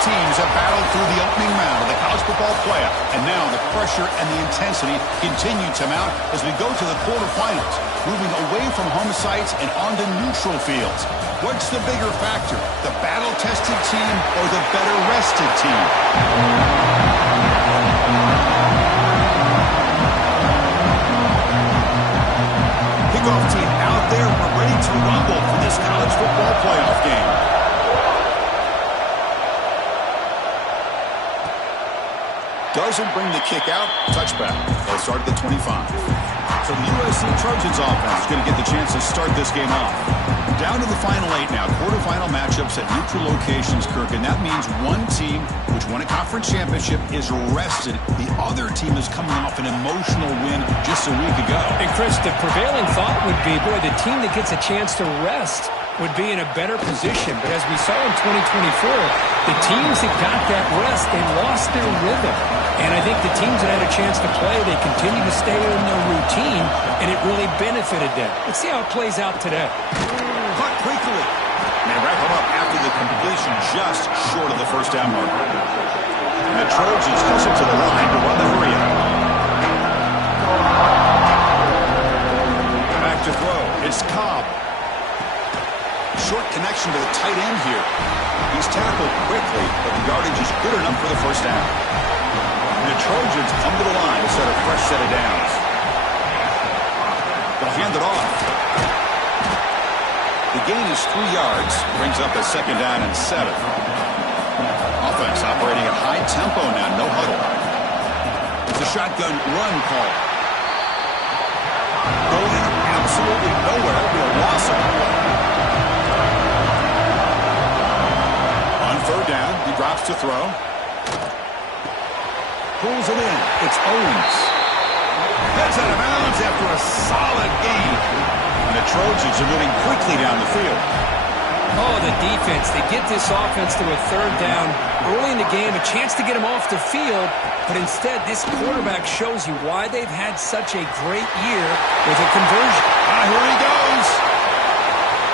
teams have battled through the opening round of the college football playoff, and now the pressure and the intensity continue to mount as we go to the quarterfinals, moving away from home sites and onto neutral fields. What's the bigger factor, the battle-tested team or the better-rested team? Kickoff team out there. We're ready to rumble for this college football playoff game. Doesn't bring the kick out. Touchback. They'll start at the 25. So the USC Trojans offense is going to get the chance to start this game off. Down to the final 8 now. Quarterfinal matchups at neutral locations, Kirk. And that means one team, which won a conference championship, is rested. The other team is coming off an emotional win just a week ago. And Chris, the prevailing thought would be, boy, the team that gets a chance to rest would be in a better position. But as we saw in 2024, the teams that got that rest, they lost their rhythm. And I think the teams that had a chance to play, they continue to stay in their routine, and it really benefited them. Let's see how it plays out today. Caught quickly. And they wrap him up after the completion just short of the first down mark. And the Trojans push it to the line to run the hurry up. Back to throw. It's Cobb. Short connection to the tight end here. He's tackled quickly, but the yardage is good enough for the first down. And the Trojans come to the line to set a fresh set of downs. They'll hand it off. The gain is 3 yards, brings up a second down and 7. Offense operating at high tempo now, no huddle. It's a shotgun run call. Going absolutely nowhere. It'll be a loss of play. On third down, he drops to throw. Pulls it in. It's Owens. Heads out of bounds after a solid gain. And the Trojans are moving quickly down the field. Oh, the defense. They get this offense to a third down early in the game, a chance to get them off the field. But instead, this quarterback shows you why they've had such a great year with a conversion. Here he goes.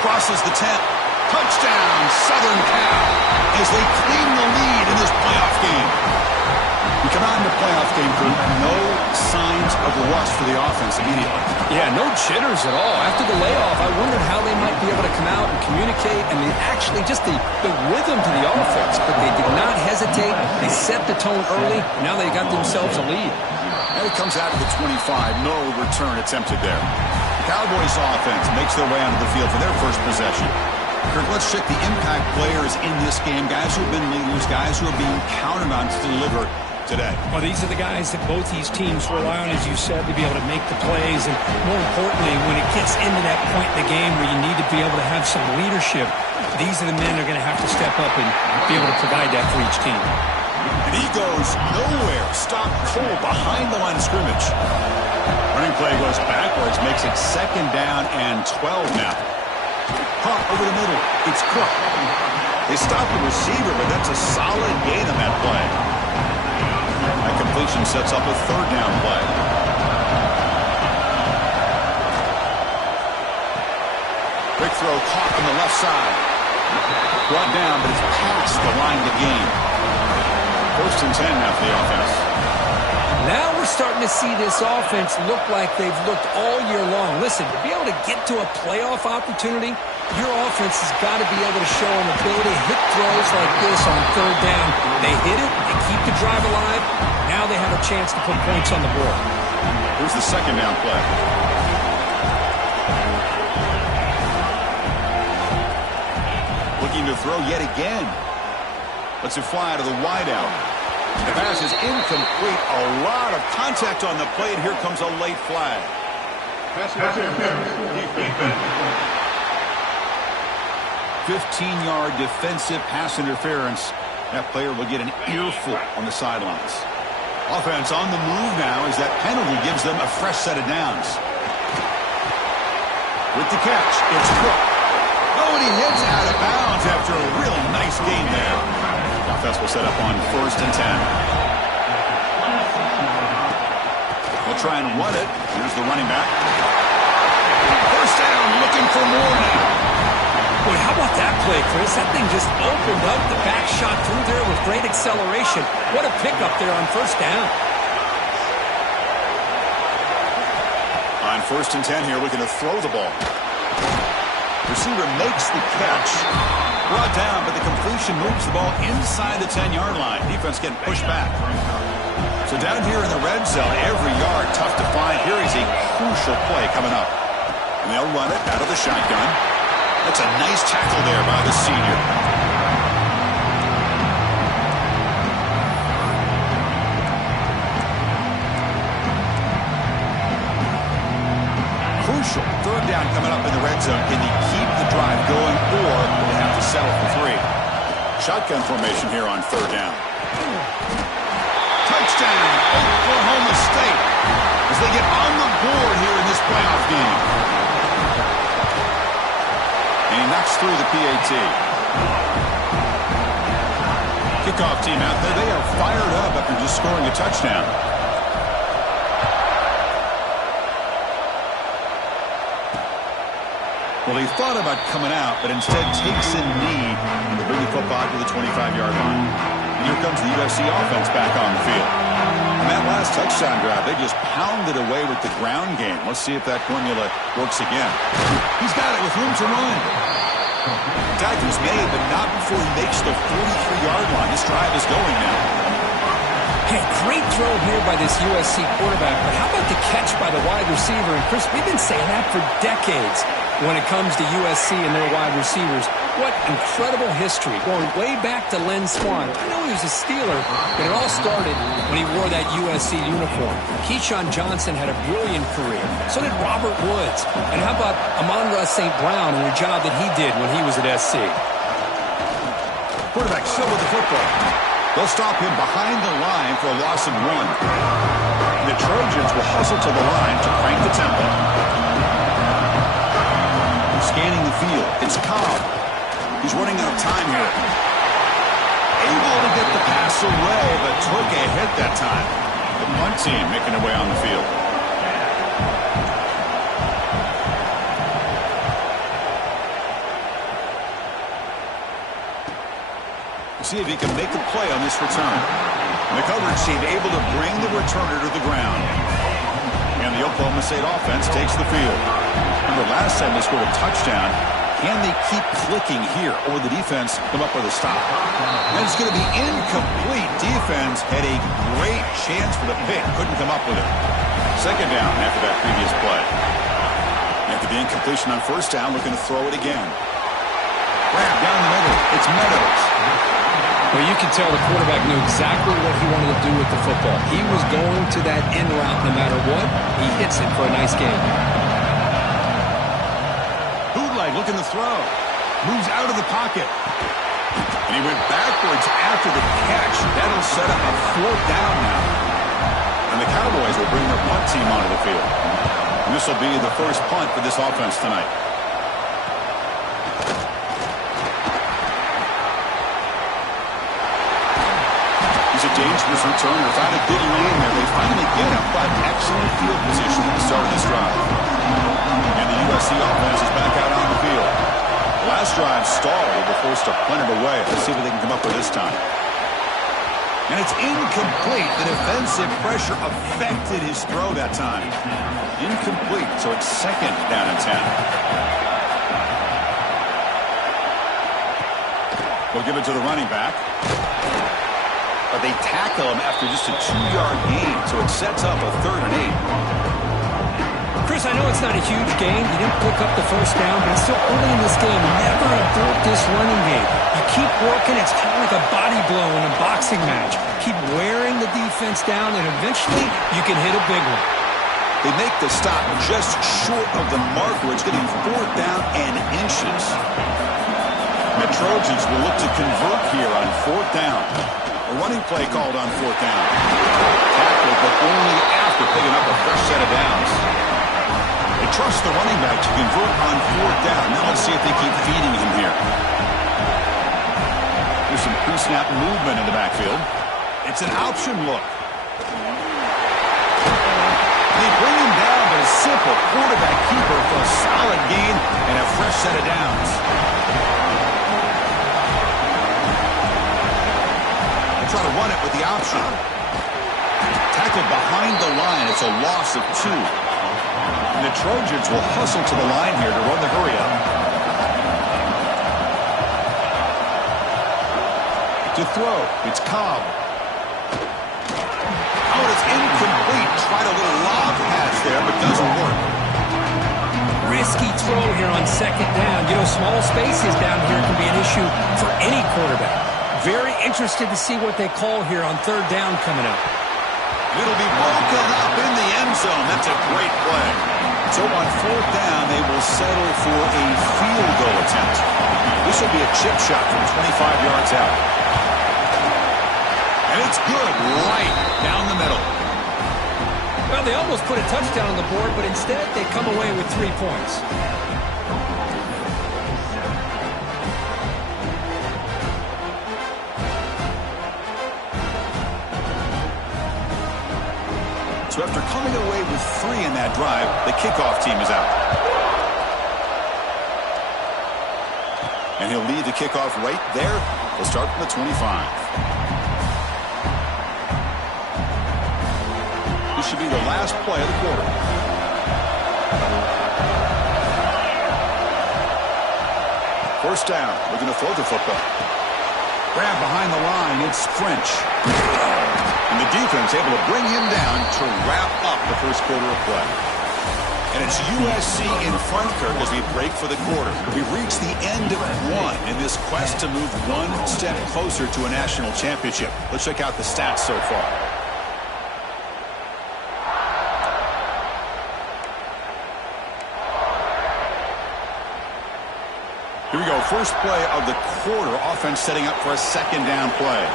Crosses the 10. Touchdown, Southern Cal, as they claim the lead in this playoff game. We come out in the playoff game, no signs of rust for the offense immediately. Yeah, no jitters at all. After the layoff, I wondered how they might be able to come out and communicate. I mean, actually, just the rhythm to the offense. But they did not hesitate. They set the tone early. Now they got themselves a lead. And it comes out of the 25. No return attempted there. The Cowboys offense makes their way onto the field for their first possession. Kirk, let's check the impact players in this game. Guys who have been leaders, guys who are being counted on to deliver today. Well, these are the guys that both these teams rely on, as you said, to be able to make the plays. And more importantly, when it gets into that point in the game where you need to be able to have some leadership, these are the men that are going to have to step up and be able to provide that for each team. And he goes nowhere. Stop cold behind the line of scrimmage. Running play goes backwards, makes it second down and 12 now. Hawk over the middle. It's Cook. They stop the receiver, but that's a solid gain on that play. That completion sets up a third down play. Quick throw caught on the left side. Brought down, but it's past the line to gain. First and 10 now for the offense. Now we're starting to see this offense look like they've looked all year long. Listen, to be able to get to a playoff opportunity, your offense has got to be able to show an ability to hit throws like this on third down. They hit it, they keep the drive alive. Now they have a chance to put points on the board. Here's the second down play. Looking to throw yet again. Lets it fly out of the wideout. The pass is incomplete. A lot of contact on the play, and here comes a late flag. 15-yard defensive pass interference. That player will get an earful on the sidelines. Offense on the move now as that penalty gives them a fresh set of downs. With the catch, it's Cook. Oh, and he hits out of bounds after a real nice gain there. The offense will set up on first and 10. They'll try and run it. Here's the running back. First down, looking for more now. Boy, how about that play, Chris? That thing just opened up. The back shot through there with great acceleration. What a pickup there on first down. On 1st and 10 here, looking to throw the ball. Receiver makes the catch. Brought down, but the completion moves the ball inside the 10-yard line. Defense getting pushed back. So down here in the red zone, every yard tough to find. Here is a crucial play coming up. And they'll run it out of the shotgun. That's a nice tackle there by the senior. Crucial. 3rd down coming up in the red zone. Can he keep the drive going, or will they have to settle for 3? Shotgun formation here on 3rd down. Touchdown, Oklahoma State, as they get on the board here in this playoff game. And he knocks through the PAT. Kickoff team out there. They are fired up after just scoring a touchdown. Well, he thought about coming out, but instead takes a knee and will bring the football to the 25-yard line. And here comes the USC offense back on the field. And that last touchdown drive, they just pounded away with the ground game. Let's see if that formula works again. He's got it with room to run. Tackl's made, but not before he makes the 43-yard line. This drive is going now. Hey, great throw here by this USC quarterback, but how about the catch by the wide receiver? And Chris, we've been saying that for decades when it comes to USC and their wide receivers. What incredible history, going way back to Len Swan. I know he was a Steeler, but it all started when he wore that USC uniform. Keyshawn Johnson had a brilliant career. So did Robert Woods. And how about Amon-Ra St. Brown and the job that he did when he was at SC? Quarterback still with the football. They'll stop him behind the line for a loss of 1. The Trojans will hustle to the line to crank the tempo. Scanning the field. It's Cobb. He's running out of time here. Able to get the pass away, but took a hit that time. The punt team making their way on the field. See if he can make a play on this return. And the coverage team able to bring the returner to the ground. And the Oklahoma State offense takes the field. Remember, last time they scored a touchdown. Can they keep clicking here, or will the defense come up with a stop? And it's going to be incomplete. Defense had a great chance for the pick. Couldn't come up with it. 2nd down after that previous play. After the incompletion on 1st down, looking to throw it again. Grab down the middle. It's Meadows. Well, you can tell the quarterback knew exactly what he wanted to do with the football. He was going to that in route no matter what. He hits it for a nice game. Bootleg looking to throw. Moves out of the pocket. And he went backwards after the catch. That'll set up a 4th down now. And the Cowboys will bring their punt team onto the field. And this will be the first punt for this offense tonight. Dangerous return without a good lane there. They finally get him, but excellent field position at the start of this drive. And the USC offense is back out on the field. The last drive stalled. They were forced to punt it away. Let's see what they can come up with this time. And it's incomplete. The defensive pressure affected his throw that time. Incomplete, so it's 2nd down and 10. We'll give it to the running back. But they tackle him after just a 2-yard gain, so it sets up a 3rd and 8. Chris, I know it's not a huge gain. You didn't pick up the 1st down, but it's still early in this game. Never abort this running game. You keep working. It's kind of like a body blow in a boxing match. Keep wearing the defense down, and eventually you can hit a big one. They make the stop just short of the marker. It's getting 4th down and inches. The Trojans will look to convert here on 4th down. A running play called on 4th down. Tackled, but only after picking up a fresh set of downs. They trust the running back to convert on 4th down. Now let's see if they keep feeding him here. There's some pre-snap movement in the backfield. It's an option look. They bring him down, but a simple quarterback keeper for a solid gain and a fresh set of downs. try to run it with the option. Tackled behind the line. It's a loss of 2. And the Trojans will hustle to the line here to run the hurry up. To throw, it's Cobb. Oh, it's incomplete. Tried a little lob pass there, but doesn't work. Risky throw here on second down. You know, small spaces down here can be an issue for any quarterback. Very interested to see what they call here on third down coming up. It'll be broken up in the end zone. That's a great play. So on fourth down, they will settle for a field goal attempt. This will be a chip shot from 25 yards out. And it's good right down the middle. Well, they almost put a touchdown on the board, but instead they come away with 3 points. So after coming away with 3 in that drive, the kickoff team is out. And he'll lead the kickoff right there. He'll start from the 25. This should be the last play of the quarter. First down. Looking to throw the football. Grab behind the line. It's French. And the defense able to bring him down to wrap up the first quarter of play. And it's USC in front, Kirk, as we break for the quarter. We've reached the end of one in this quest to move one step closer to a national championship. Let's check out the stats so far. Here we go. First play of the quarter. Offense setting up for a second down play.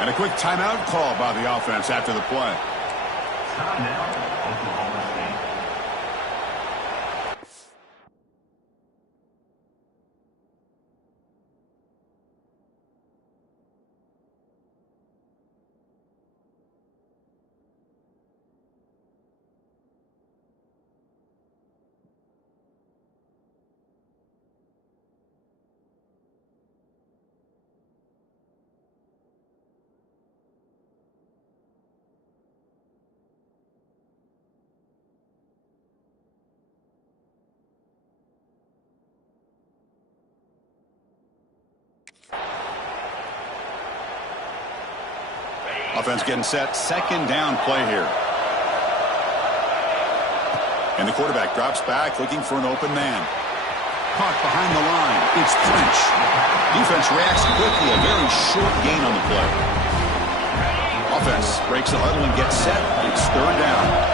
And a quick timeout call by the offense after the play. Offense getting set. Second down play here. And the quarterback drops back looking for an open man. Caught behind the line. It's French. Defense reacts quickly. A very short gain on the play. Offense breaks the huddle and gets set. It's third down.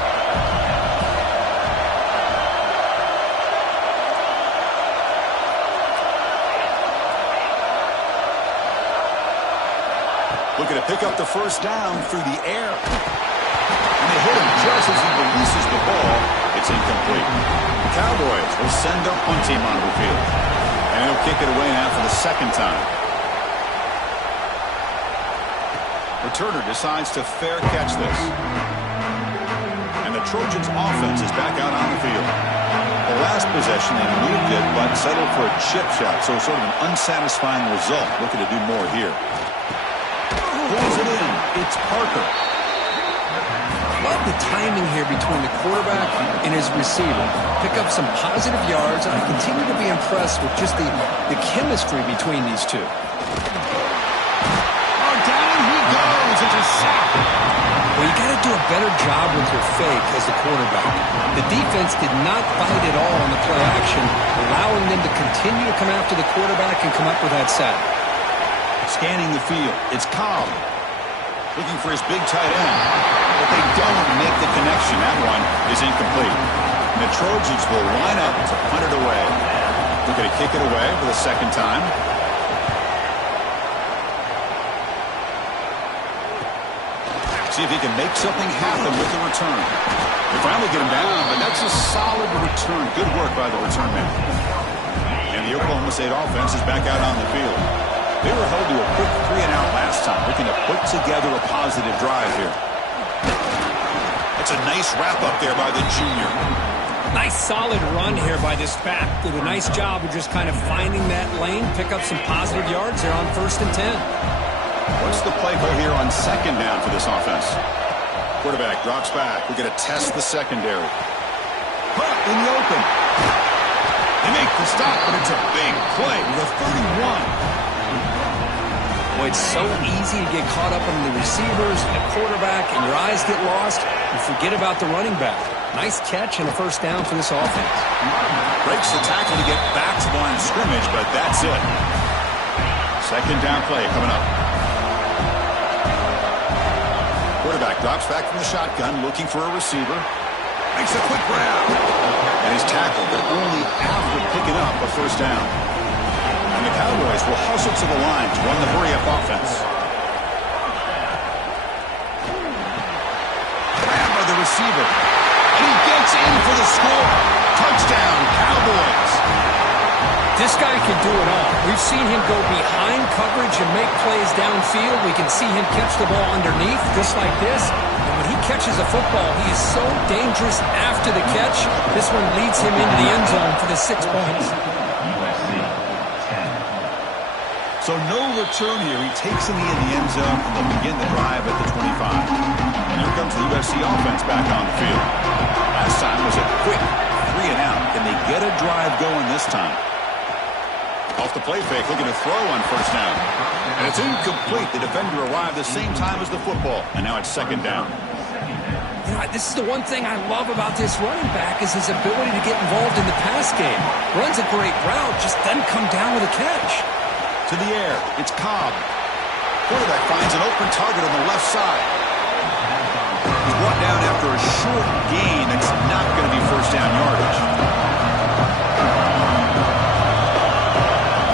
Looking to pick up the first down through the air. And they hit him just as he releases the ball. It's incomplete. The Cowboys will send their punt team onto the field. And he'll kick it away now for the second time. Returner decides to fair catch this. And the Trojans offense is back out on the field. The last possession they moved it but settled for a chip shot. So sort of an unsatisfying result. Looking to do more here. Pulls it in. It's Parker. Love the timing here between the quarterback and his receiver. Pick up some positive yards, and I continue to be impressed with just the chemistry between these two. Oh, down he goes. It's a sack. Well, you got to do a better job with your fake as the quarterback. The defense did not bite at all on the play action, allowing them to continue to come after the quarterback and come up with that sack. Scanning the field. It's Cobb. Looking for his big tight end. But they don't make the connection. That one is incomplete. And the Trojans will line up to punt it away. Looking to kick it away for the second time. See if he can make something happen with the return. They finally get him down, but that's a solid return. Good work by the return man. And the Oklahoma State offense is back out on the field. They were held to a quick 3-and-out last time, looking to put together a positive drive here. That's a nice wrap-up there by the junior. Nice solid run here by this back. Did a nice job of just kind of finding that lane, pick up some positive yards there on 1st and 10. What's the play call here on 2nd down for this offense? Quarterback drops back. We're going to test the secondary. Put in the open. They make the stop, but it's a big play with a 31. Boy, it's so easy to get caught up in the receivers and the quarterback, and your eyes get lost. You forget about the running back. Nice catch and a 1st down for this offense. Breaks the tackle to get back to the line of scrimmage, but that's it. 2nd down play coming up. Quarterback drops back from the shotgun, looking for a receiver. Makes a quick grab. And he's tackled, but only after picking up a 1st down. And the Cowboys will hustle to the line to run the hurry-up offense. Grab by the receiver. And he gets in for the score. Touchdown, Cowboys. This guy can do it all. We've seen him go behind coverage and make plays downfield. We can see him catch the ball underneath, just like this. And when he catches a football, he is so dangerous after the catch. This one leads him into the end zone for the 6 points. So no return here. He takes him in the end zone, and they'll begin the drive at the 25. And here comes the USC offense back on the field. Last time was a quick 3-and-out. Can they get a drive going this time? Off the play fake, looking to throw on 1st down. And it's incomplete. The defender arrived the same time as the football, and now it's 2nd down. You know, this is the one thing I love about this running back is his ability to get involved in the pass game. Runs a great route, just doesn't come down with a catch. To the air, it's Cobb. Quarterback finds an open target on the left side. He's brought down after a short gain. That's not going to be 1st down yardage.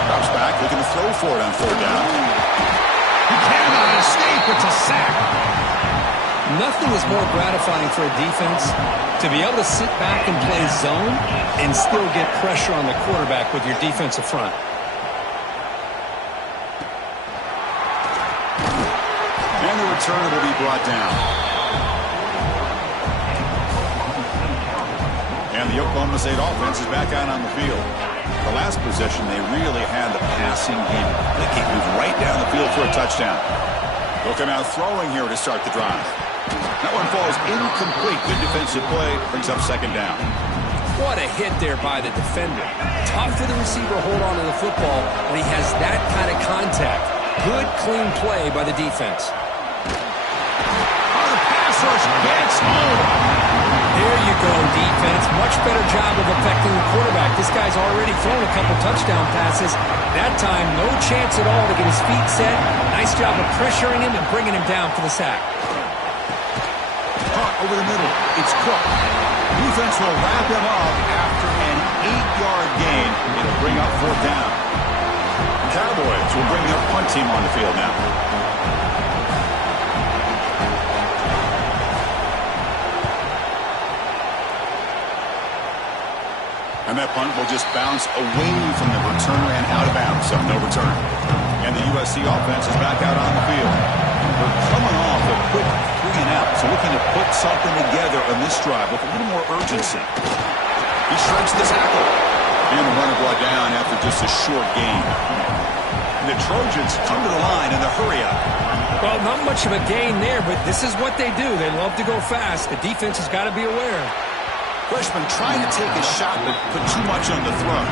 Drops back, looking to throw for it on 3rd down. He cannot escape. It's a sack. Nothing is more gratifying for a defense to be able to sit back and play zone and still get pressure on the quarterback with your defensive front. And the return will be brought down. And the Oklahoma State offense is back out on the field. The last possession, they really had the passing game. They can move right down the field for a touchdown. They'll come out throwing here to start the drive. That one falls incomplete. Good defensive play. Brings up 2nd down. What a hit there by the defender. Tough for the receiver to hold on to the football when he has that kind of contact. Good, clean play by the defense. Oh, the pass rush gets home. There you go, defense. Much better job of affecting the quarterback. This guy's already thrown a couple touchdown passes. That time, no chance at all to get his feet set. Nice job of pressuring him and bringing him down for the sack. Caught over the middle. It's Cook. Defense will wrap him up after an 8-yard gain. It'll bring up 4th down. The Cowboys will bring their punt team on the field now. And that punt will just bounce away from the returner and out of bounds, so no return. And the USC offense is back out on the field. They're coming off a quick 3-and-out, so looking to put something together on this drive with a little more urgency. He shreds the tackle. And the runner brought down after just a short gain. And the Trojans come to the line in the hurry-up. Well, not much of a gain there, but this is what they do. They love to go fast. The defense has got to be aware. Freshman trying to take a shot, but put too much on the throw.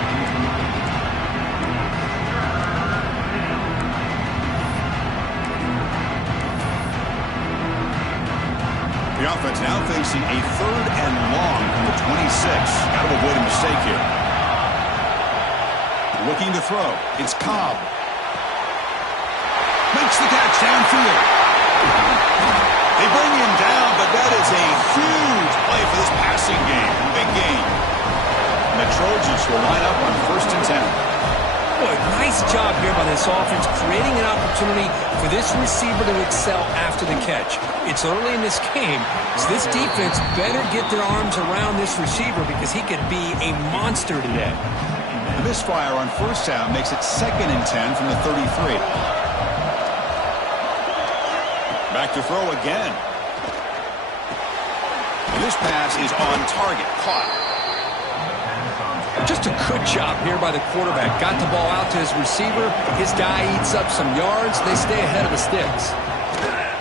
The offense now facing a 3rd and long from the 26. Got to avoid a mistake here. Looking to throw. It's Cobb. Makes the catch downfield. They bring him down, but that is a huge play for this passing game. Big game. And the Trojans will line up on 1st and 10. Boy, nice job here by this offense, creating an opportunity for this receiver to excel after the catch. It's early in this game, so this defense better get their arms around this receiver because he could be a monster today. The misfire on first down makes it 2nd and 10 from the 33. Back to throw again. And this pass is on target. Caught. Just a good job here by the quarterback. Got the ball out to his receiver. His guy eats up some yards. They stay ahead of the sticks.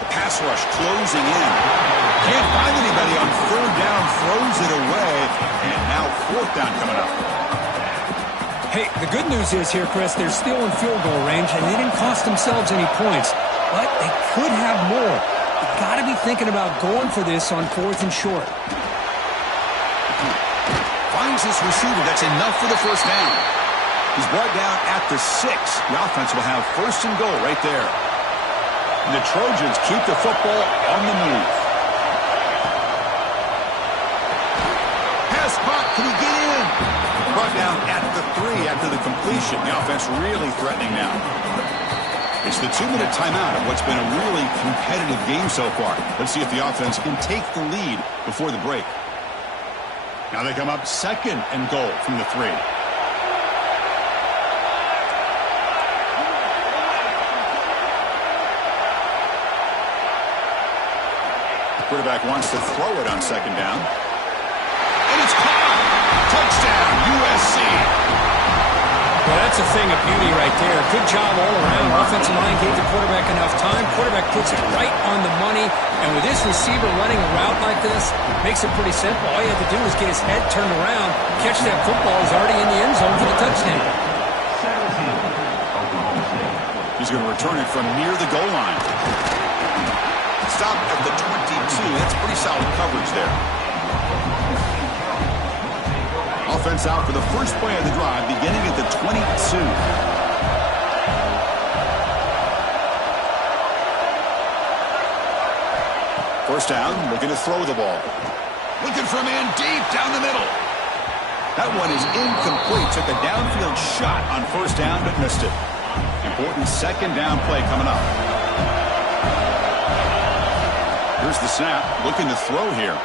The pass rush closing in. Can't find anybody on 3rd down. Throws it away. And now 4th down coming up. Hey, the good news is here, Chris, they're still in field goal range, and they didn't cost themselves any points. But they could have more. You've got to be thinking about going for this on 4th and short. Finds his receiver. That's enough for the first down. He's brought down at the 6. The offense will have 1st and goal right there. And the Trojans keep the football on the move. Pass caught. Can he get in? Brought down at the 3 after the completion. The offense really threatening now. It's the 2-minute timeout of what's been a really competitive game so far. Let's see if the offense can take the lead before the break. Now they come up 2nd and goal from the 3. The quarterback wants to throw it on 2nd down. And it's caught! Touchdown, USC! Well, that's a thing of beauty right there. Good job all around. Offensive line gave the quarterback enough time. Quarterback puts it right on the money. And with this receiver running a route like this, makes it pretty simple. All you have to do is get his head turned around, catch that football. He's already in the end zone for the touchdown. He's going to return it from near the goal line. Stop at the 22. That's pretty solid coverage there. Offense out for the first play of the drive, beginning at the 22. First down, looking to throw the ball. Looking for a man deep down the middle. That one is incomplete. Took a downfield shot on first down, but missed it. Important 2nd down play coming up. Here's the snap. Looking to throw here.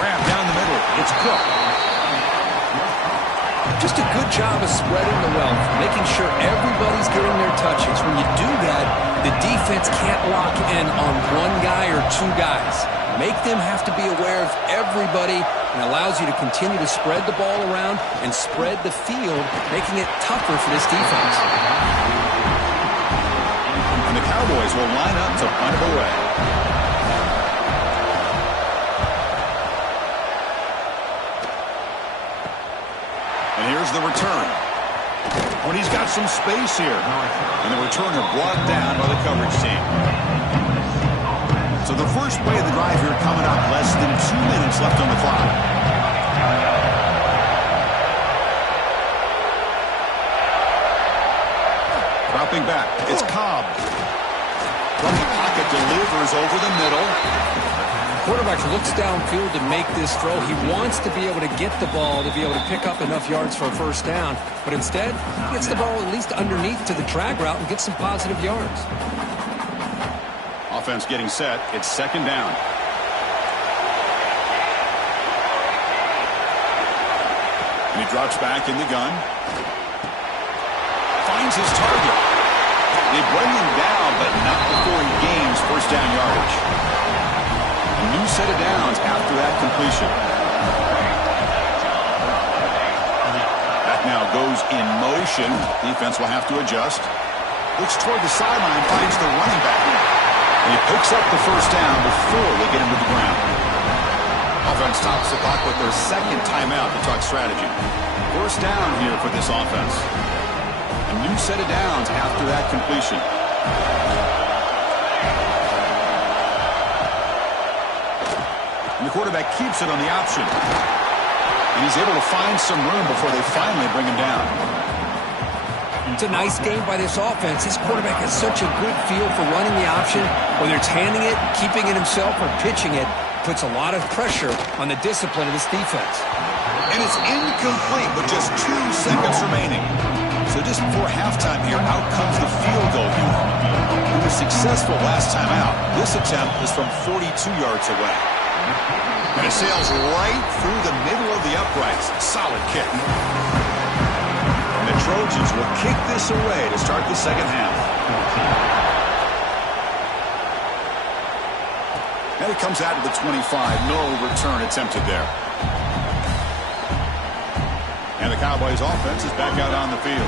Grab down the middle. It's Cook. Just a good job of spreading the wealth, making sure everybody's getting their touches. When you do that, the defense can't lock in on one guy or 2 guys. Make them have to be aware of everybody, and allows you to continue to spread the ball around and spread the field, making it tougher for this defense. And the Cowboys will line up to punt it away. And here's the return. When he's got some space here. And the returner brought down by the coverage team. So the first play of the drive here coming up. Less than 2 minutes left on the clock. Dropping back. It's Cobb. From the pocket, delivers over the middle. Quarterback looks downfield to make this throw. He wants to be able to get the ball to be able to pick up enough yards for a first down. But instead, he gets the ball at least underneath to the drag route and gets some positive yards. Offense getting set. It's 2nd down. And he drops back in the gun. Finds his target. They bring him down, but not before he gains first down yardage. A new set of downs after that completion. That now goes in motion. Defense will have to adjust. Looks toward the sideline, finds the running back. And he picks up the first down before they get him to the ground. Offense stops the clock with their 2nd timeout to talk strategy. First down here for this offense. A new set of downs after that completion. And the quarterback keeps it on the option. And he's able to find some room before they finally bring him down. It's a nice game by this offense. This quarterback has such a good feel for running the option. Whether it's handing it, keeping it himself, or pitching it, puts a lot of pressure on the discipline of this defense. And it's incomplete with just 2 seconds remaining. So just before halftime here, out comes the field goal unit. He was successful last time out. This attempt is from 42 yards away. And it sails right through the middle of the uprights. Solid kick. Trojans will kick this away to start the second half. And it comes out to the 25. No return attempted there. And the Cowboys offense is back out on the field.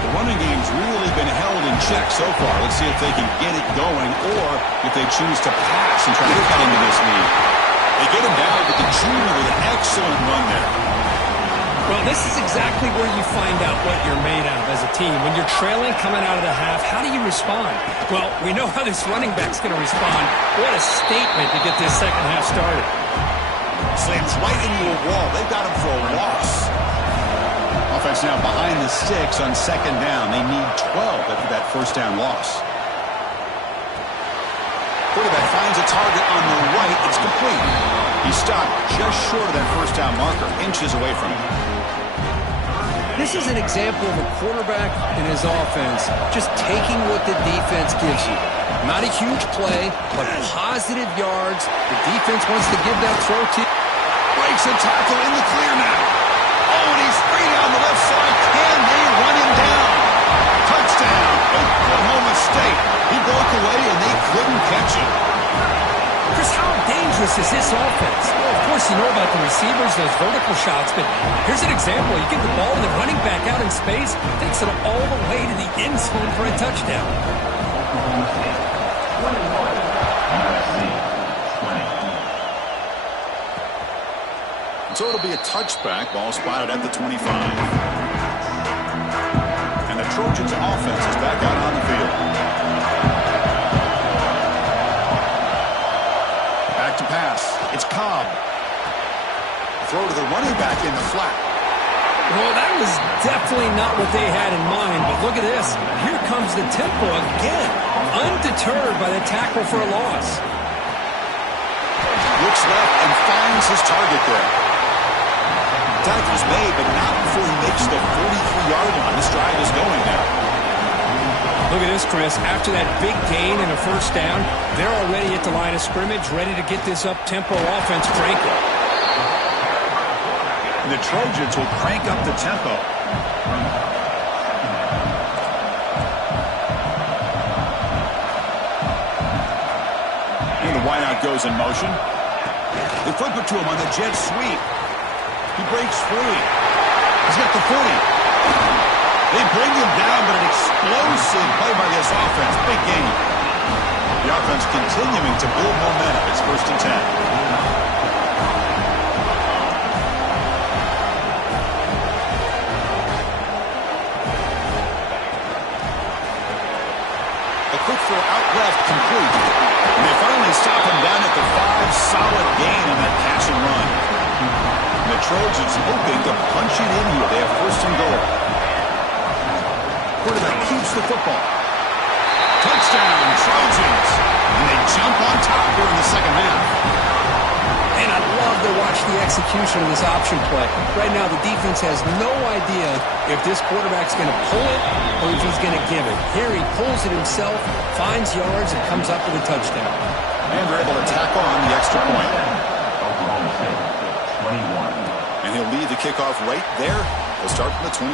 The running game's really been held in check so far. Let's see if they can get it going or if they choose to pass and try to cut into this lead. They get him down, but the junior with an excellent run there. Well, this is exactly where you find out what you're made of as a team. When you're trailing coming out of the half, how do you respond? Well, we know how this running back's going to respond. What a statement to get this second half started. Slams right into a wall. They've got him for a loss. Offense now behind the sticks on second down. They need 12 after that first down loss. Quarterback finds a target on the right. It's complete. He stopped just short of that first down marker, inches away from it. This is an example of a quarterback and his offense just taking what the defense gives you. Not a huge play, but positive yards. The defense wants to give that throw to. Breaks a tackle in the clear now. Oh, and he's free down the left side. Can they run him down? Touchdown, Oklahoma State. He broke away and they couldn't catch him. Chris, how dangerous is this offense? Well, of course, you know about the receivers, those vertical shots, but here's an example. You get the ball and the running back out in space, takes it all the way to the end zone for a touchdown. So it'll be a touchback, ball spotted at the 25. And the Trojans offense is back out on the field. Back to pass. It's Cobb. Throw to the running back in the flat. Well, that was definitely not what they had in mind, but look at this. Here comes the tempo again, undeterred by the tackle for a loss. Looks left and finds his target there. Tackle's made, but not before he makes the 43-yard line. This drive is going now. Look at this, Chris. After that big gain and a first down, they're already at the line of scrimmage, ready to get this up-tempo offense cranking. And the Trojans will crank up the tempo. And the wideout goes in motion. They flip it to him on the jet sweep. He breaks free. He's got the 40. They bring him down, but an explosive play by this offense. Big game. The offense continuing to build momentum. It's 1st and 10. A quick throw out left, complete. And they finally stop him down at the 5. Solid gain on that catch and run. And the Trojans hoping to punch it in here. They have 1st and goal. Quarterback keeps the football. Touchdown, Trojans. And they jump on top here in the second half. And I love to watch the execution of this option play. Right now, the defense has no idea if this quarterback's going to pull it or if he's going to give it. Here he pulls it himself, finds yards, and comes up with a touchdown. And they're able to tack on the extra point. And he'll lead the kickoff right there. They'll start from the 25.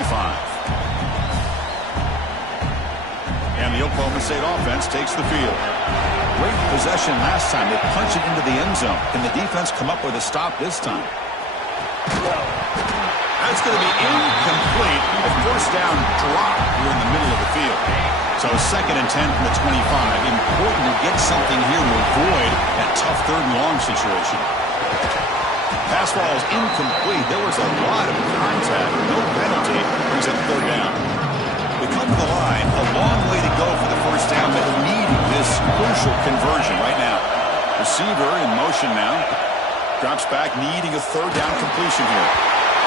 And the Oklahoma State offense takes the field. Great possession last time. They punch it into the end zone. Can the defense come up with a stop this time? That's going to be incomplete. A first down drop here in the middle of the field. So 2nd and 10 from the 25. Important to get something here to avoid that tough 3rd and long situation. Pass ball is incomplete. There was a lot of contact. No penalty. Brings up 3rd down. They come to the line. A long way to go for the first down, but needing this crucial conversion right now. Receiver in motion now. Drops back, needing a 3rd down completion here.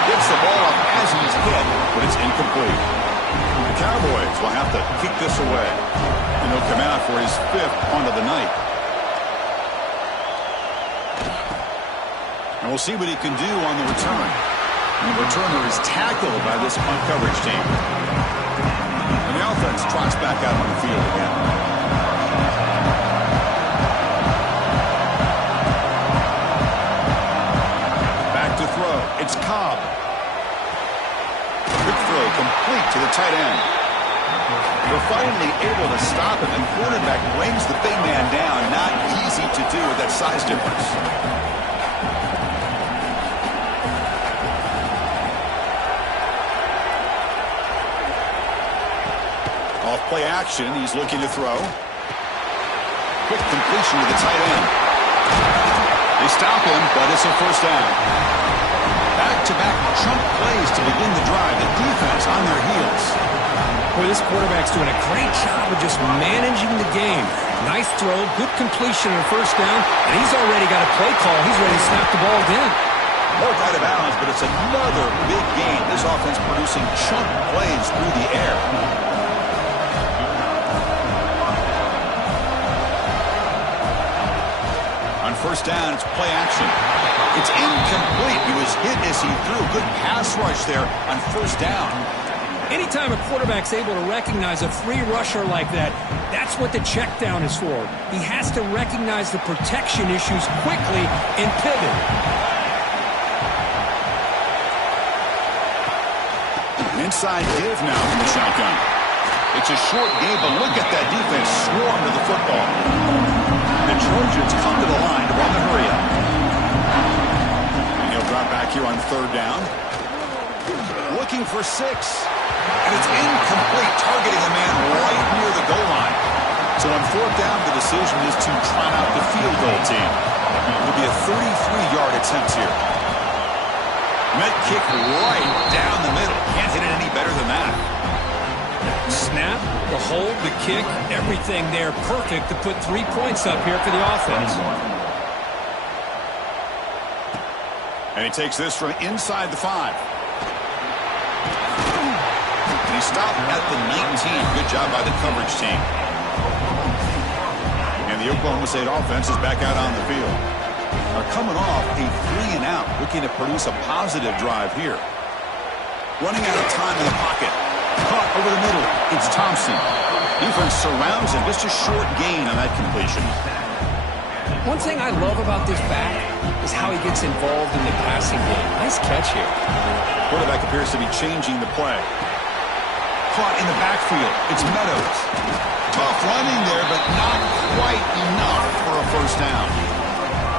Gets the ball up as he's hit, but it's incomplete. The Cowboys will have to kick this away. And he'll come out for his 5th punt of the night. And we'll see what he can do on the return. And the returner is tackled by this punt coverage team. And the offense trots back out on the field again. Back to throw. It's Cobb. Quick throw complete to to stop him, and quarterback brings the big man down. Not easy to do with that size difference. Off play action, he's looking to throw. Quick completion to the tight end. They stop him, but it's a first down. Back-to-back chunk plays to begin the drive. The defense on their heels. Boy, this quarterback's doing a great job of just managing the game. Nice throw, good completion on first down, and he's already got a play call. He's ready to snap the ball again. More out of bounds, but it's another big game. This offense producing chunk plays through the air. On first down, it's play action. It's incomplete. He was hit as he threw. Good pass rush there on first down. Anytime a quarterback's able to recognize a free rusher like that, that's what the check down is for. He has to recognize the protection issues quickly and pivot. Inside give now from the shotgun. It's a short game, but look at that defense swarm to the football. The Trojans come to the line to run the hurry up. And he'll drop back here on third down. Looking for 6. And it's incomplete, targeting a man right near the goal line. So on fourth down, the decision is to trot out the field goal team. It'll be a 33-yard attempt here. Met kick right down the middle. Can't hit it any better than that. Snap, the hold, the kick, everything there perfect to put 3 points up here for the offense. And he takes this from inside the 5. And he stopped at the 19. Good job by the coverage team. And the Oklahoma State offense is back out on the field. Are coming off a 3-and-out, looking to produce a positive drive here. Running out of time in the pocket. Caught over the middle. It's Thompson. Defense surrounds him. Just a short gain on that completion. One thing I love about this back is how he gets involved in the passing game. Nice catch here. Quarterback appears to be changing the play. Caught in the backfield. It's Meadows. Tough running there, but not quite enough for a first down.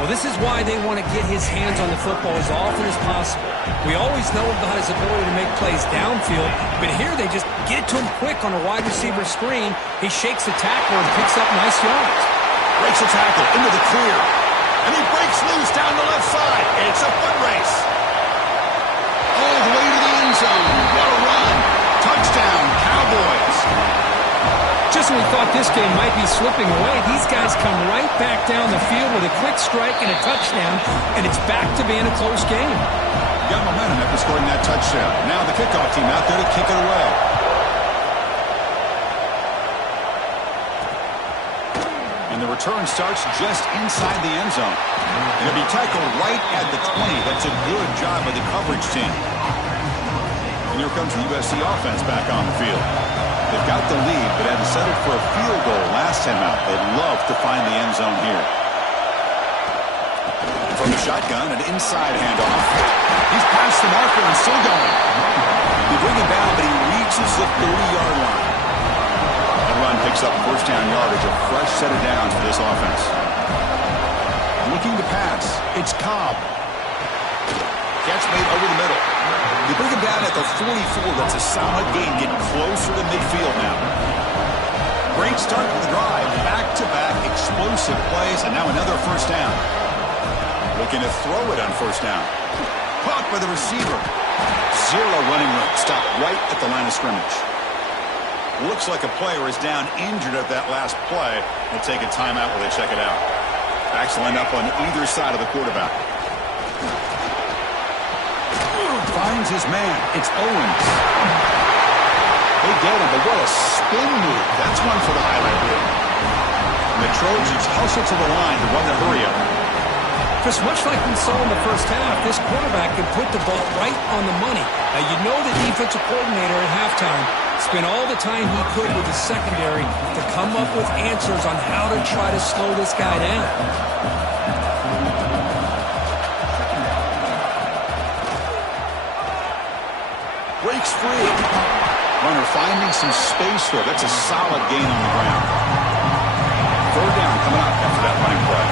Well, this is why they want to get his hands on the football as often as possible. We always know about his ability to make plays downfield, but here they just get it to him quick on a wide receiver screen. He shakes the tackler and picks up nice yards. Breaks a tackle into the clear. And he breaks loose down the left side. It's a foot race. All the way to the end zone. What a run. Touchdown, Cowboys. Just when we thought this game might be slipping away, these guys come right back down the field with a quick strike and a touchdown, and it's back to being a close game. Got momentum after scoring that touchdown. Now the kickoff team out there to kick it away. And the return starts just inside the end zone. And it'll be tackled right at the 20. That's a good job by the coverage team. And here comes the USC offense back on the field. They've got the lead, but had to settle for a field goal last time out. They'd love to find the end zone here. From the shotgun, an inside handoff. He's past the marker and still going. They bring him down, but he reaches the 30-yard line. The run picks up first down yardage, a fresh set of downs for this offense. Looking to pass, it's Cobb. Catch made over the middle. They bring him down at the 44. That's a solid gain, getting closer to midfield now. Great start to the drive. Back-to-back explosive plays, and now another first down. Looking to throw it on first down. Caught by the receiver. Zero running room. Stopped right at the line of scrimmage. Looks like a player is down injured at that last play. We'll take a timeout while they check it out. Backs line up on either side of the quarterback. Finds his man. It's Owens. They get him, but what a spin move. That's one for the highlight reel. And the Trojans hustle to the line to run the hurry up. Just much like we saw in the first half, this quarterback can put the ball right on the money. Now, you know the defensive coordinator at halftime spent all the time he could with the secondary to come up with answers on how to try to slow this guy down. Breaks free. Runner finding some space there. That's a solid gain on the ground. Third down coming up after that running play.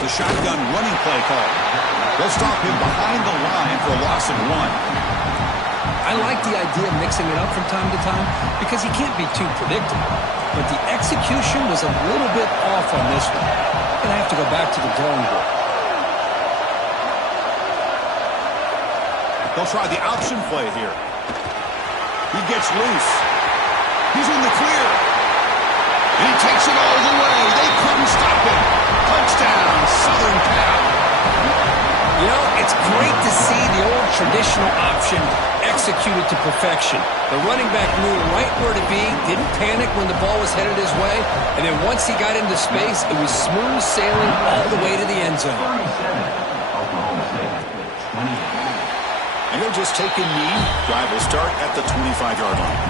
The shotgun running play call. They'll stop him behind the line for a loss of 1. I like the idea of mixing it up from time to time because he can't be too predictable. But the execution was a little bit off on this one. Gonna have to go back to the drawing board. They'll try the option play here. He gets loose. He's in the clear. And he takes it all the way. They couldn't stop him. Touchdown, Southern Cal. You know, it's great to see the old traditional option executed to perfection. The running back knew right where to be, didn't panic when the ball was headed his way, and then once he got into space, it was smooth sailing all the way to the end zone. And he'll just take a knee. Drive will start at the 25-yard line.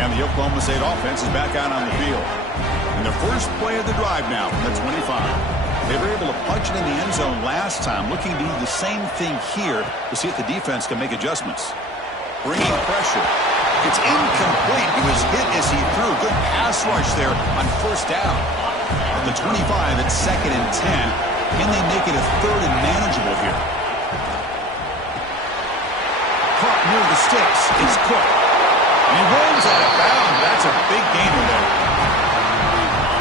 And the Oklahoma State offense is back out on the field. And the first play of the drive now from the 25. They were able to punch it in the end zone last time, looking to do the same thing here to see if the defense can make adjustments. Bringing pressure. It's incomplete. He was hit as he threw. Good pass rush there on first down. At the 25, it's 2nd and 10. Can they make it a 3rd and manageable here? Caught near the sticks. It's Cook. And he rolls out of bounds. That's a big gainer there.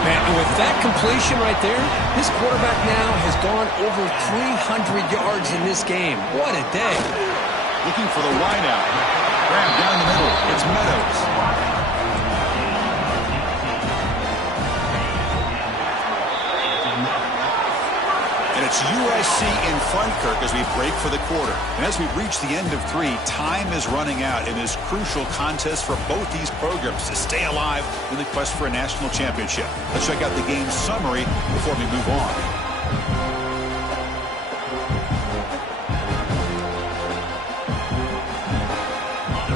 Man, and with that completion right there, this quarterback now has gone over 300 yards in this game. What a day. Looking for the wideout. Grab down the middle. It's Meadows. And it's USC in front, Kirk, as we break for the quarter. And as we reach the end of 3, time is running out in this crucial contest for both these programs to stay alive in the quest for a national championship. Let's check out the game summary before we move on.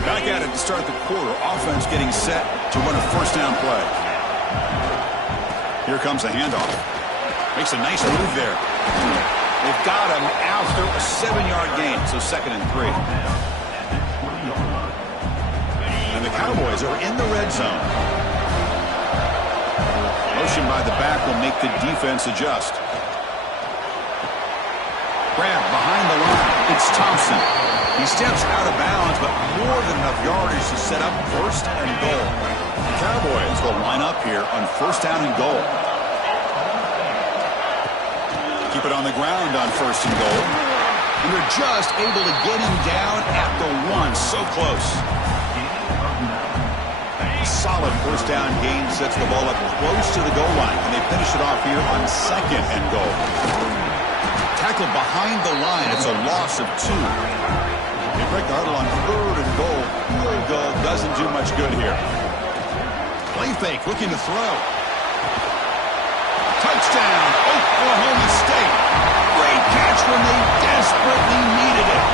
Back at it to start the quarter. Offense getting set to run a first down play. Here comes a handoff. Makes a nice move there. They've got him after a 7-yard gain, so 2nd and 3. And the Cowboys are in the red zone. Motion by the back will make the defense adjust. Grab behind the line. It's Thompson. He steps out of bounds, but more than enough yardage to set up 1st and goal. The Cowboys will line up here on 1st down and goal. Keep it on the ground on 1st and goal. And they're just able to get him down at the 1. So close. A solid 1st down gain sets the ball up close to the goal line. And they finish it off here on 2nd and goal. Tackled behind the line. It's a loss of 2. They break the huddle on 3rd and goal. Field goal doesn't do much good here. Play fake, looking to throw. Touchdown, Oklahoma State. Great catch when they desperately needed it.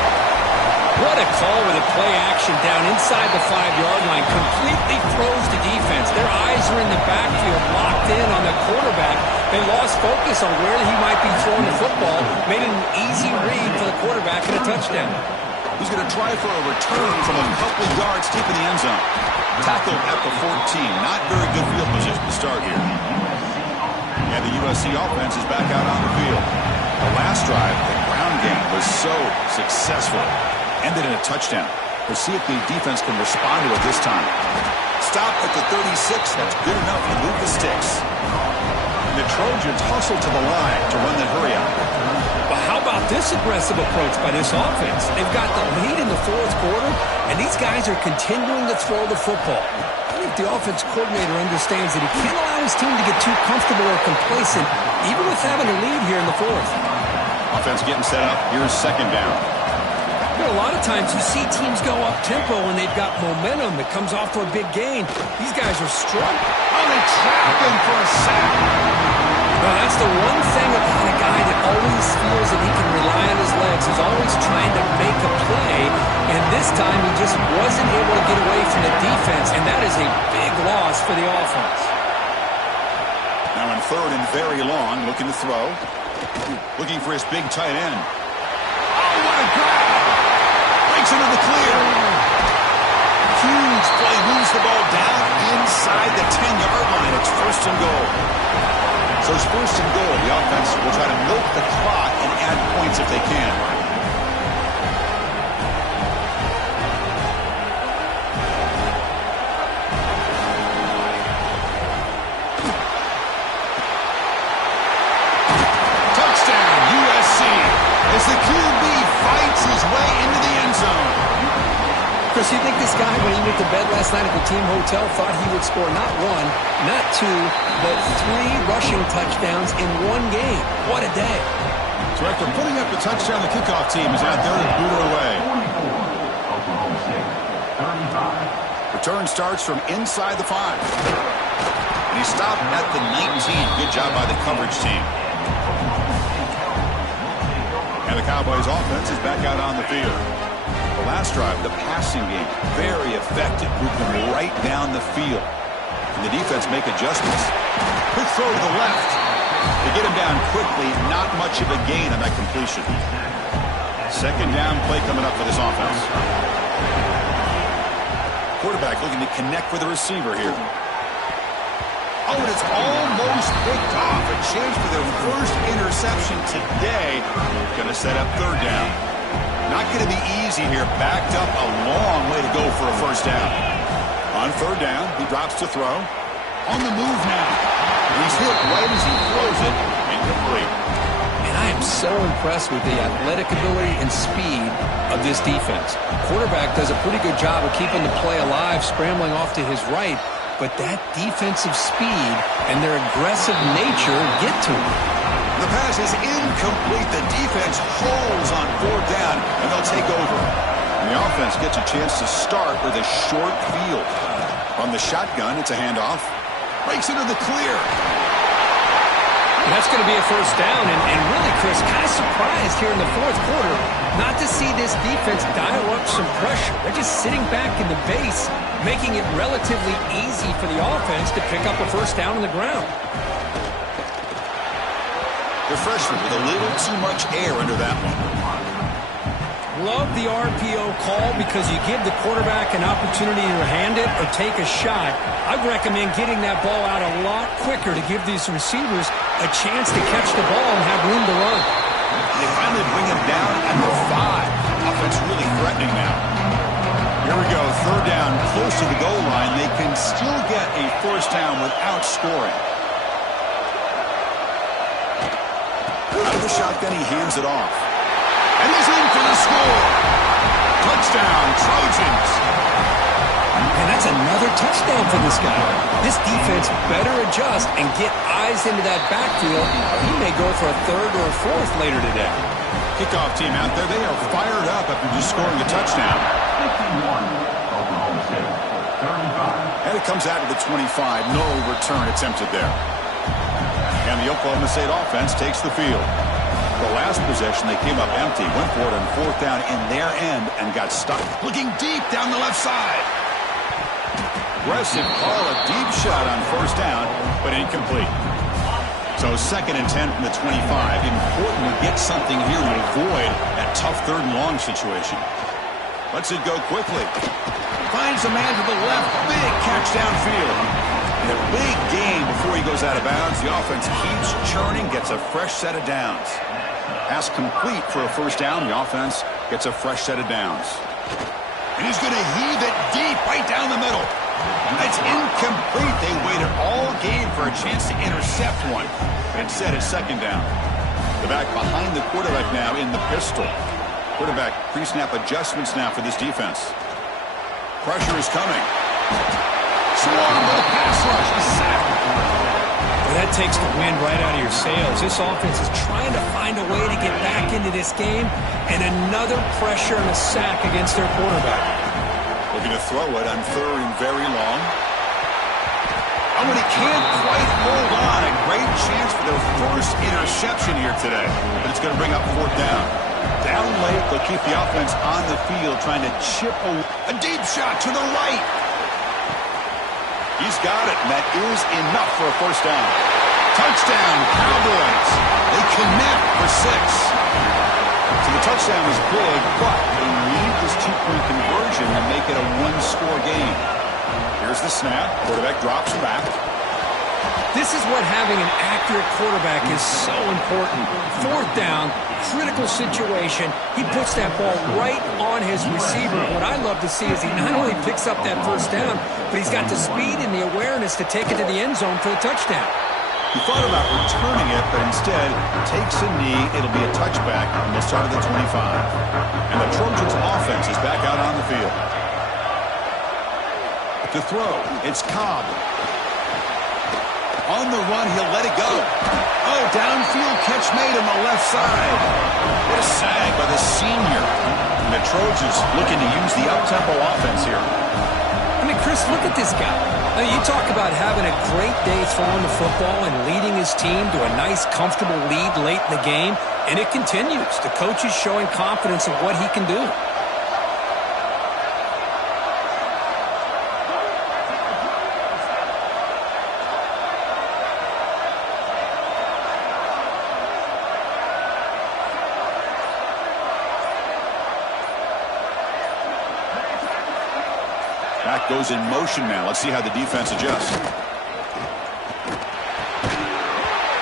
What a call with a play action down inside the 5-yard line. Completely froze the defense. Their eyes are in the backfield, locked in on the quarterback. They lost focus on where he might be throwing the football. Made it an easy read for the quarterback and a touchdown. He's going to try for a return from a couple yards deep in the end zone. Tackled at the 14. Not very good field position to start here. And the USC offense is back out on the field. The last drive, the ground game was so successful. Ended in a touchdown. We'll see if the defense can respond to it this time. Stop at the 36. That's good enough to move the sticks. And the Trojans hustle to the line to run that hurry out. But how about this aggressive approach by this offense? They've got the lead in the 4th quarter, and these guys are continuing to throw the football. I think the offense coordinator understands that he can't allow his team to get too comfortable or complacent, even with having a lead here in the 4th. Offense getting set up. Here's 2nd down. You know, a lot of times you see teams go up-tempo when they've got momentum that comes off for a big gain. These guys are strong. Oh, they trap him for a sack. Well, that's the one thing about a guy that always feels that he can rely on his legs. He's always trying to make a play, and this time he just wasn't able to get away from the defense, and that is a big loss for the offense. Now in 3rd and very long, looking to throw. Looking for his big tight end. Oh, High ground. Breaks into the clear. Huge play. Moves the ball down inside the 10-yard line. It's first and goal. So it's first and goal. The offense will try to milk the clock and add points if they can. Touchdown, USC, as the QB fights his way into the end zone. Chris, you think this guy, when he went to bed last night at the team hotel, thought he would score not one, not two, but 3 rushing touchdowns in one game? What a day. So after putting up the touchdown, the kickoff team is out there to boot it away. Return starts from inside the 5. And he stopped at the 19. Good job by the coverage team. And the Cowboys offense is back out on the field. The last drive, the passing game, very effective. Moved them right down the field. And the defense make adjustments. Quick throw to the left. They get him down quickly. Not much of a gain on that completion. Second down play coming up for this offense. Quarterback looking to connect with the receiver here. Oh, and it's almost picked off. A chance for their first interception today. Going to set up third down. Not going to be easy here. Backed up a long way to go for a first down. On third down, he drops to throw. On the move now. He's hit right as he throws it. Incomplete. And I am so impressed with the athletic ability and speed of this defense. Quarterback does a pretty good job of keeping the play alive, scrambling off to his right. But that defensive speed and their aggressive nature get to him. The pass is incomplete. The defense holds on fourth down, and they'll take over. And the offense gets a chance to start with a short field. On the shotgun, it's a handoff. Breaks into the clear. And that's going to be a first down. And really, Chris, kind of surprised here in the fourth quarter not to see this defense dial up some pressure. They're just sitting back in the base, making it relatively easy for the offense to pick up a first down on the ground. The freshman with a little too much air under that one. Love the RPO call because you give the quarterback an opportunity to hand it or take a shot. I'd recommend getting that ball out a lot quicker to give these receivers a chance to catch the ball and have room to run. They finally bring him down at the 5. Offense really threatening now. Here we go, third down, close to the goal line. They can still get a first down without scoring. Out of the shotgun, he hands it off. And he's in for the score. Touchdown, Trojans. And that's another touchdown for this guy. This defense better adjust and get eyes into that backfield. He may go for a third or a fourth later today. Kickoff team out there, they are fired up after just scoring a touchdown. And it comes out to the 25. No return attempted there. And the Oklahoma State offense takes the field. The last possession, they came up empty, went for it on fourth down in their end and got stuck. Looking deep down the left side. Aggressive call, a deep shot on first down, but incomplete. So second and 10 from the 25. Important to get something here to avoid that tough third and long situation. Lets it go quickly. Finds a man to the left. Big catch downfield. In a big game before he goes out of bounds. The offense keeps churning, gets a fresh set of downs. Pass complete for a first down. The offense gets a fresh set of downs. And he's going to heave it deep right down the middle. It's incomplete. They waited all game for a chance to intercept one. But instead, it's second down. The back behind the quarterback now in the pistol. Quarterback pre-snap adjustments now for this defense. Pressure is coming. Swarm with a pass rush. A sack. Well, that takes the wind right out of your sails. This offense is trying to find a way to get back into this game, and another pressure and a sack against their quarterback. Looking to throw it on third and very long. Oh, and he can't quite hold on. A great chance for their first interception here today, but it's going to bring up fourth down. Down late, they'll keep the offense on the field, trying to chip a deep shot to the right. He's got it, and that is enough for a first down. Touchdown, Cowboys. They connect for 6. So the touchdown is big, but they need this two-point conversion to make it a one-score game. Here's the snap. Quarterback drops back. This is what having an accurate quarterback is so important. Fourth down, critical situation. He puts that ball right on his receiver. What I love to see is he not only picks up that first down, but he's got the speed and the awareness to take it to the end zone for the touchdown. He thought about returning it, but instead takes a knee. It'll be a touchback, and they'll start at the 25. And the Trojans' offense is back out on the field. To throw, it's Cobb. On the run, he'll let it go. Oh, downfield catch made on the left side. What a sag by the senior. And the Trojans looking to use the up-tempo offense here. I mean, Chris, look at this guy. I mean, you talk about having a great day throwing the football and leading his team to a nice, comfortable lead late in the game, and it continues. The coach is showing confidence in what he can do. Back goes in motion now. Let's see how the defense adjusts.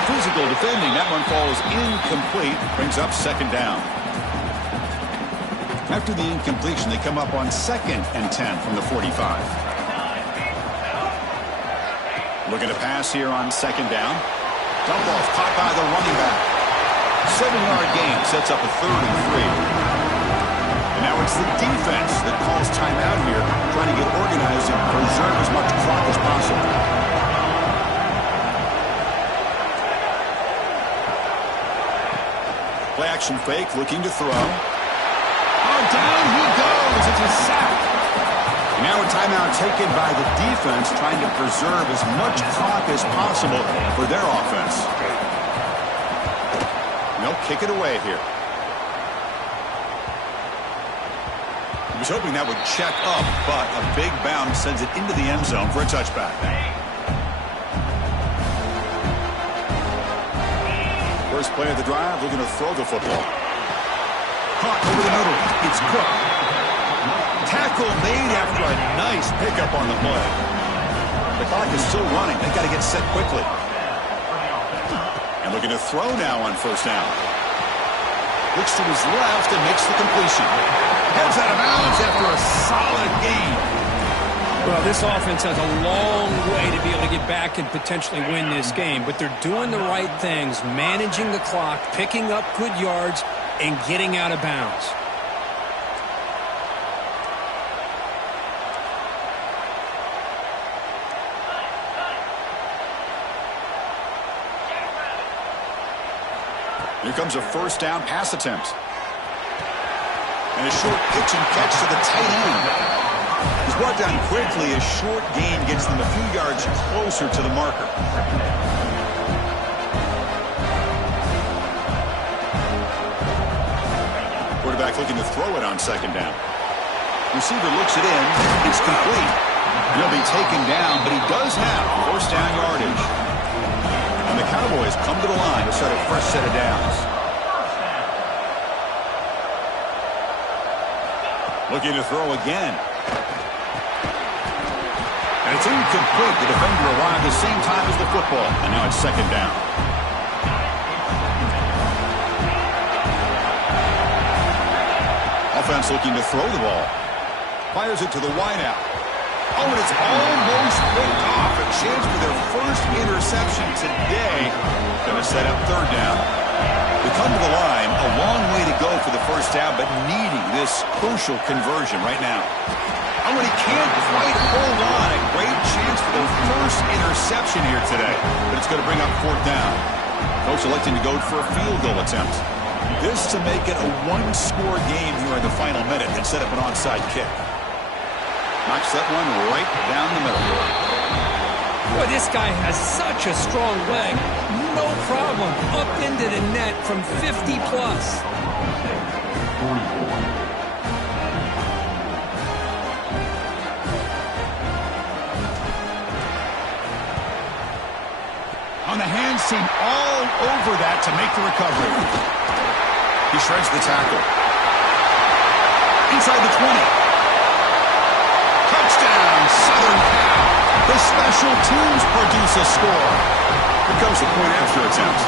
Physical defending. That one falls incomplete. Brings up second down. After the incompletion, they come up on 2nd and 10 from the 45. Looking to pass here on 2nd down. Dump off caught by the running back. 7-yard gain sets up a 3rd and 3. And now it's the defense that calls timeout here, trying to get organized and preserve as much clock as possible. Play action fake, looking to throw. Oh, down he goes. It's a sack. And now a timeout taken by the defense, trying to preserve as much clock as possible for their offense. And they'll kick it away here. He was hoping that would check up, but a big bounce sends it into the end zone for a touchback. First play of the drive, looking to throw the football. Caught over the middle. It's Cook. Tackle made after a nice pickup on the play. The clock is still running. They've got to get set quickly. And looking to throw now on first down. Looks to his left and makes the completion. Heads out of bounds after a solid gain. Well, this offense has a long way to be able to get back and potentially win this game, but they're doing the right things, managing the clock, picking up good yards, and getting out of bounds. Here comes a first down pass attempt. And a short pitch and catch to the tight end. He's brought down quickly. A short gain gets them a few yards closer to the marker. Quarterback looking to throw it on second down. Receiver looks it in. It's complete. He'll be taken down, but he does have first down yardage. And the Cowboys come to the line to start a fresh set of downs. Looking to throw again. And it's incomplete. The defender arrived the same time as the football. And now it's second down. Offense looking to throw the ball. Fires it to the wideout. Oh, and it's almost picked off. A chance for their first interception today. Going to set up third down. We come to the line, a long way to go for the first down, but needing this crucial conversion right now. Oh, and he can't quite hold on. A great chance for their first interception here today, but it's going to bring up fourth down. Coach electing to go for a field goal attempt. This to make it a one-score game here in the final minute and set up an onside kick. Knocks that one right down the middle. Boy, this guy has such a strong leg. No problem. Up into the net from 50 plus. On the hands team all over that to make the recovery. He shreds the tackle. Inside the 20. Touchdown, Southern Cal. The special teams produce a score. Here comes the point after attempt.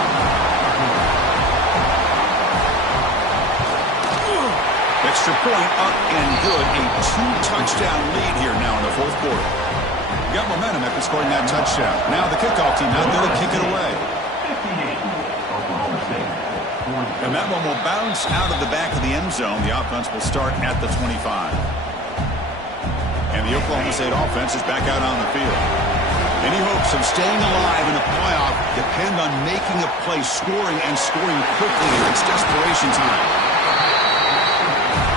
Extra point up and good. A 2-touchdown lead here now in the fourth quarter. Got momentum after scoring that touchdown. Now the kickoff team out there to kick it away. And that one will bounce out of the back of the end zone. The offense will start at the 25. And the Oklahoma State offense is back out on the field. Any hopes of staying alive in the playoff depend on making a play, scoring, and scoring quickly. It's desperation time.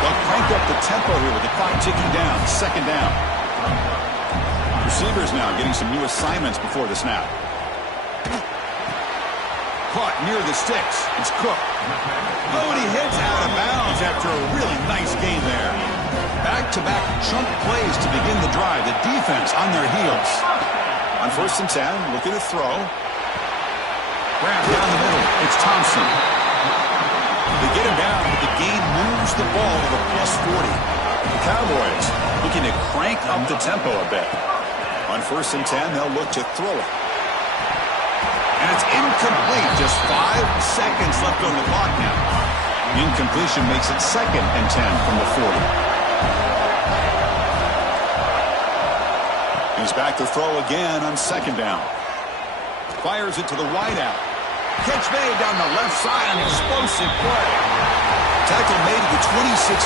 They'll crank up the tempo here with the clock ticking down. Second down. Receivers now getting some new assignments before the snap. Caught near the sticks. It's Cook. Oh, and he hits out of bounds after a really nice game there. Back-to-back chunk plays to begin the drive. The defense on their heels. On 1st and 10, looking to throw. Grab down the middle. It's Thompson. They get him down, but the gain moves the ball to the +40. The Cowboys looking to crank up the tempo a bit. On 1st and 10, they'll look to throw it. And it's incomplete. Just 5 seconds left on the clock now. The incompletion makes it 2nd and 10 from the 40. He's back to throw again on 2nd down. Fires it to the wideout. Catch made down the left side. An explosive play. Tackle made at the 26.